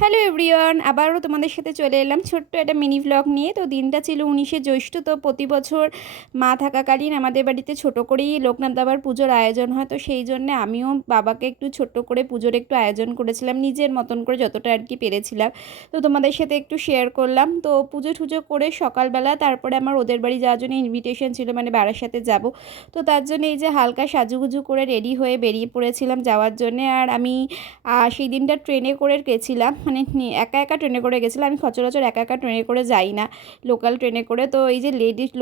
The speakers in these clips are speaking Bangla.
হ্যালো এভরিওয়ান, আবারও তোমাদের সাথে চলে এলাম ছোট্ট একটা মিনি ভ্লগ নিয়ে। তো দিনটা ছিল 19শে জ্যৈষ্ঠ। তো প্রতি বছর মা থাকাকালীন আমাদের বাড়িতে ছোট করেই লোকনাথ বাবার পুজোর আয়োজন হয়। তো সেই জন্যে আমিও বাবাকে একটু ছোট্ট করে পুজোর একটু আয়োজন করেছিলাম, নিজের মতন করে যতটা আর কি পেরেছিলাম। তো তোমাদের সাথে একটু শেয়ার করলাম। তো পুজো টুজো করে সকালবেলা তারপরে আমার ওদের বাড়ি যাওয়ার জন্য ইনভিটেশন ছিল, মানে বারাসাতে যাব। তো তার জন্য এই যে হালকা সাজুগুজু করে রেডি হয়ে বেরিয়ে পড়েছিলাম যাওয়ার জন্যে। আর আমি সেই দিনটা ট্রেনে করে গেছিলাম, মানে একা একা ট্রেনে করে গেছিলাম। আমি সচরাচর একা একা ট্রেনে করে যাই না, লোকাল ট্রেনে করে। তো এই যে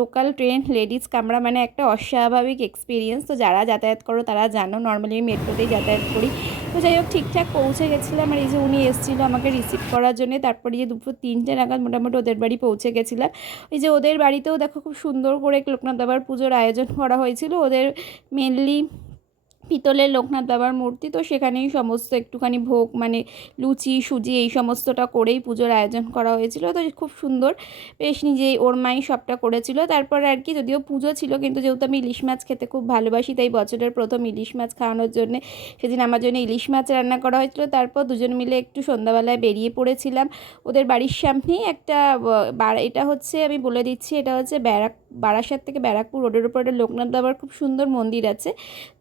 লোকাল ট্রেন লেডিস কামরা মানে একটা অস্বাভাবিক এক্সপিরিয়েন্স। তো যারা যাতায়াত করো তারা জানো, নর্মালি আমি মেট্রোতেই যাতায়াত করি। তো যাই হোক, ঠিকঠাক পৌঁছে গেছিলাম। আর এই যে উনি এসেছিলো আমাকে রিসিভ করার জন্যে। তারপরে যে দুপুর 3টে নাগাদ মোটামুটি ওদের বাড়ি পৌঁছে গেছিলাম। এই যে ওদের বাড়িতেও দেখো খুব সুন্দর করে লোকনাথ বাবার পুজোর আয়োজন করা হয়েছিল। ওদের মেনলি পিতলের লোকনাথ বাবার মূর্তি, তো সেখানেই সমস্ত একটুখানি ভোগ মানে লুচি সুজি এই সমস্তটা করেই পুজোর আয়োজন করা হয়েছিল। তো খুব সুন্দর, বেশ নিজেই ওর মাই সবটা করেছিল। তারপর আর কি, যদিও পুজো ছিল কিন্তু যেহেতু আমি ইলিশ মাছ খেতে খুব ভালোবাসি, তাই বছরের প্রথম ইলিশ মাছ খাওয়ানোর জন্যে সেদিন আমার জন্য ইলিশ মাছ রান্না করা হয়েছিল। তারপর দুজন মিলে একটু সন্ধ্যাবেলায় বেরিয়ে পড়েছিলাম। ওদের বাড়ির সামনেই একটা এটা হচ্ছে, আমি বলে দিচ্ছি, এটা হচ্ছে বারাসাত থেকে ব্যারাকপুর রোডের উপর একটা লোকনাথ বাবার খুব সুন্দর মন্দির আছে।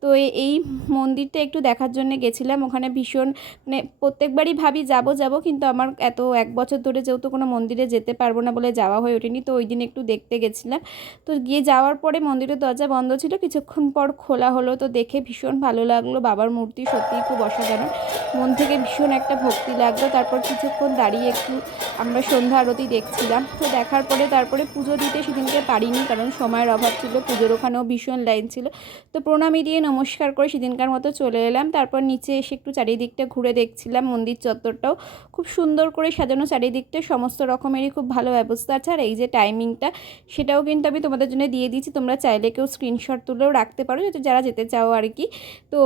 তো এই মন্দিরটা একটু দেখার জন্য গেছিলাম। ওখানে ভীষণ মানে প্রত্যেকবারই ভাবি যাব যাব, কিন্তু আমার এত এক বছর ধরে যেহেতু কোনো মন্দিরে যেতে পারবো না বলে যাওয়া হয়ে ওঠেনি। তো ওই দিন একটু দেখতে গেছিলাম। তো গিয়ে যাওয়ার পরে মন্দিরের দরজা বন্ধ ছিল, কিছুক্ষণ পর খোলা হলো। তো দেখে ভীষণ ভালো লাগলো, বাবার মূর্তি সত্যিই খুব অসাধারণ, মন থেকে ভীষণ একটা ভক্তি লাগলো। তারপর কিছুক্ষণ দাঁড়িয়ে একটু আমরা সন্ধ্যা আরতি দেখছিলাম। তো দেখার পরে তারপরে পুজো দিতে সেদিনকে পারিনি, কারণ সময়ের অভাব ছিল, পুজোর ওখানেও ভীষণ লাইন ছিল। তো প্রণামী দিয়ে নমস্কার করে সেদিনকার মতো চলে এলাম। তারপর নিচে এসে একটু চারিদিকটা ঘুরে দেখছিলাম। মন্দির চত্বরটাও খুব সুন্দর করে সাজানো, চারিদিকটা সমস্ত রকমেরই খুব ভালো ব্যবস্থা আছে। আর এই যে টাইমিংটা, সেটাও কিন্তু আমি তোমাদের জন্য দিয়ে দিয়েছি, তোমরা চাইলে কেউ স্ক্রিনশট তুলেও রাখতে পারো, যারা যেতে চাও আর কি। তো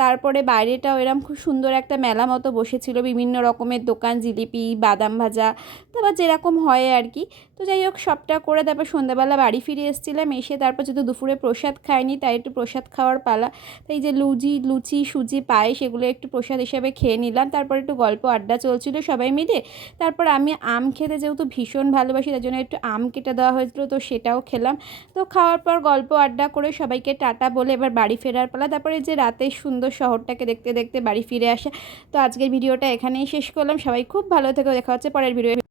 তারপরে বাইরেটাও এরকম খুব সুন্দর একটা মেলা মতো বসেছিল, বিভিন্ন রকমের দোকান, জিলিপি, বাদাম ভাজা, তারপর যেরকম হয় আর কি। তো যাই হোক, সবটা করে তারপর সন্ধ্যাবেলা বাড়ি ফিরে এসেছিলাম। এসে তারপর যেহেতু দুপুরে প্রসাদ খাইনি, তাই একটু প্রসাদ খাওয়ার পালা। তাই যে লুচি সুজি পায়েস এগুলো একটু প্রসাদ হিসাবে খেয়ে নিলাম। তারপর একটু গল্প আড্ডা চলছিল সবাই মিলে। তারপর আমি আম খেতে যেহেতু ভীষণ ভালোবাসি, তার জন্য একটু আম কেটে দেওয়া হয়েছিল, তো সেটাও খেলাম। তো খাওয়ার পর গল্প আড্ডা করে সবাইকে টাটা বলে এবার বাড়ি ফেরার পালা। তারপরে যে রাতে সুন্দর শহরটাকে দেখতে দেখতে বাড়ি ফিরে আসা। তো আজকের ভিডিওটা এখানেই শেষ করলাম। সবাই খুব ভালো থেকো, দেখা হচ্ছে পরের ভিডিও।